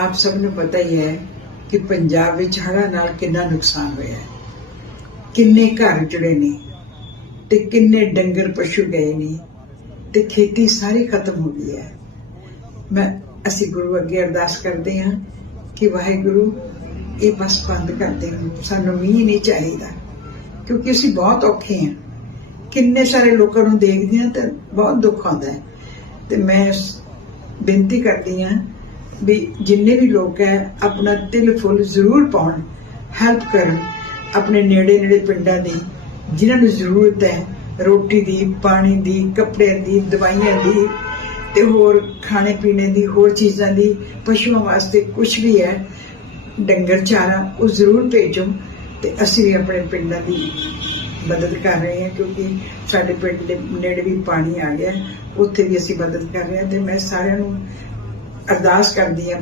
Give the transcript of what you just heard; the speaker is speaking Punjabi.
ਆਪ ਸਭ ਨੂੰ ਪਤਾ ਹੀ ਹੈ ਕਿ ਪੰਜਾਬ ਵਿੱਚ ਹੜ੍ਹਾਂ ਨਾਲ ਕਿੰਨਾ ਨੁਕਸਾਨ ਹੋਇਆ ਹੈ। ਕਿੰਨੇ ਘਰ ਜੁੜੇ ਨੇ ਤੇ ਕਿੰਨੇ ਡੰਗਰ ਪਸ਼ੂ ਗਏ ਨੇ ਤੇ ਖੇਤੀ ਸਾਰੀ ਖਤਮ ਹੋ ਗਈ ਹੈ। ਮੈਂ, ਅਸੀਂ ਗੁਰੂ ਅੱਗੇ ਅਰਦਾਸ ਕਰਦੇ ਹਾਂ ਕਿ ਵਾਹਿਗੁਰੂ, ਇਹ ਬਸ ਬੰਦ ਕਰ ਦੇ। ਸਾਨੂੰ ਮੀਂਹ ਨਹੀਂ ਚਾਹੀਦਾ, ਕਿਉਂਕਿ ਅਸੀਂ ਬਹੁਤ ਔਖੇ ਹਾਂ। ਕਿੰਨੇ ਸਾਰੇ ਲੋਕਾਂ ਨੂੰ ਦੇਖਦੇ ਹਾਂ ਤਾਂ ਬਹੁਤ ਦੁੱਖ ਆਉਂਦਾ ਹੈ। ਤੇ ਮੈਂ ਬੇਨਤੀ ਕਰਦੀ ਹਾਂ ਵੀ ਜਿੰਨੇ ਵੀ ਲੋਕ ਹੈ, ਆਪਣਾ ਤਿਲ ਫੁੱਲ ਜ਼ਰੂਰ ਪਾਉਣ ਹੈਲਪ ਕਰਨ ਆਪਣੇ ਨੇੜੇ ਨੇੜੇ ਪਿੰਡਾਂ ਦੀ, ਜਿਨ੍ਹਾਂ ਨੂੰ ਜ਼ਰੂਰਤ ਹੈ, ਰੋਟੀ ਦੀ, ਪਾਣੀ ਦੀ, ਕੱਪੜਿਆਂ ਦੀ, ਦਵਾਈਆਂ ਦੀ ਤੇ ਹੋਰ ਖਾਣੇ ਪੀਣੇ ਦੀ, ਹੋਰ ਚੀਜ਼ਾਂ ਦੀ, ਪਸ਼ੂਆਂ ਵਾਸਤੇ ਕੁਝ ਵੀ ਹੈ, ਡੰਗਰ ਚਾਰਾ ਉਹ ਜ਼ਰੂਰ ਭੇਜੋ ਤੇ ਅਸੀਂ ਵੀ ਆਪਣੇ ਪਿੰਡਾਂ ਦੀ ਮਦਦ ਕਰ ਰਹੇ ਹਾਂ ਕਿਉਂਕਿ ਸਾਡੇ ਪਿੰਡ ਦੇ ਨੇੜੇ ਵੀ ਪਾਣੀ ਆ ਗਿਆ, ਉੱਥੇ ਵੀ ਅਸੀਂ ਮਦਦ ਕਰ ਰਹੇ ਹਾਂ ਤੇ ਮੈਂ ਸਾਰਿਆਂ ਨੂੰ ਅਰਦਾਸ ਕਰਦੀ ਹਾਂ